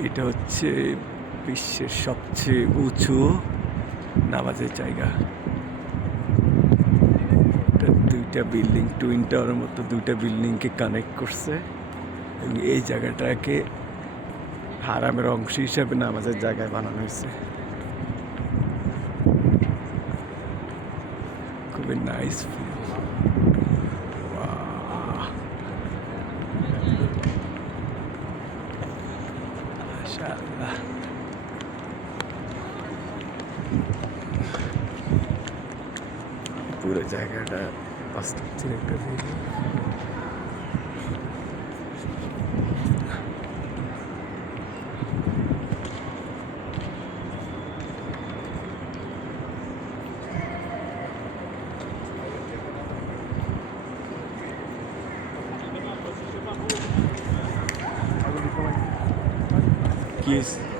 এটা হচ্ছে বিশ্বের সবচেয়ে উঁচু নামাজের জায়গা। এটা দুইটা বিল্ডিং, টুইন টাওয়ারের মতো দুইটা বিল্ডিংকে কানেক্ট করছে এবং এই জায়গাটাকে হারামের অংশ হিসাবে নামাজের জায়গায় বানানো হয়েছে। খুবই নাইস ফিল। মাশাআল্লাহ। পুরো জায়গাটা অস্থির একটা ভিউ। কি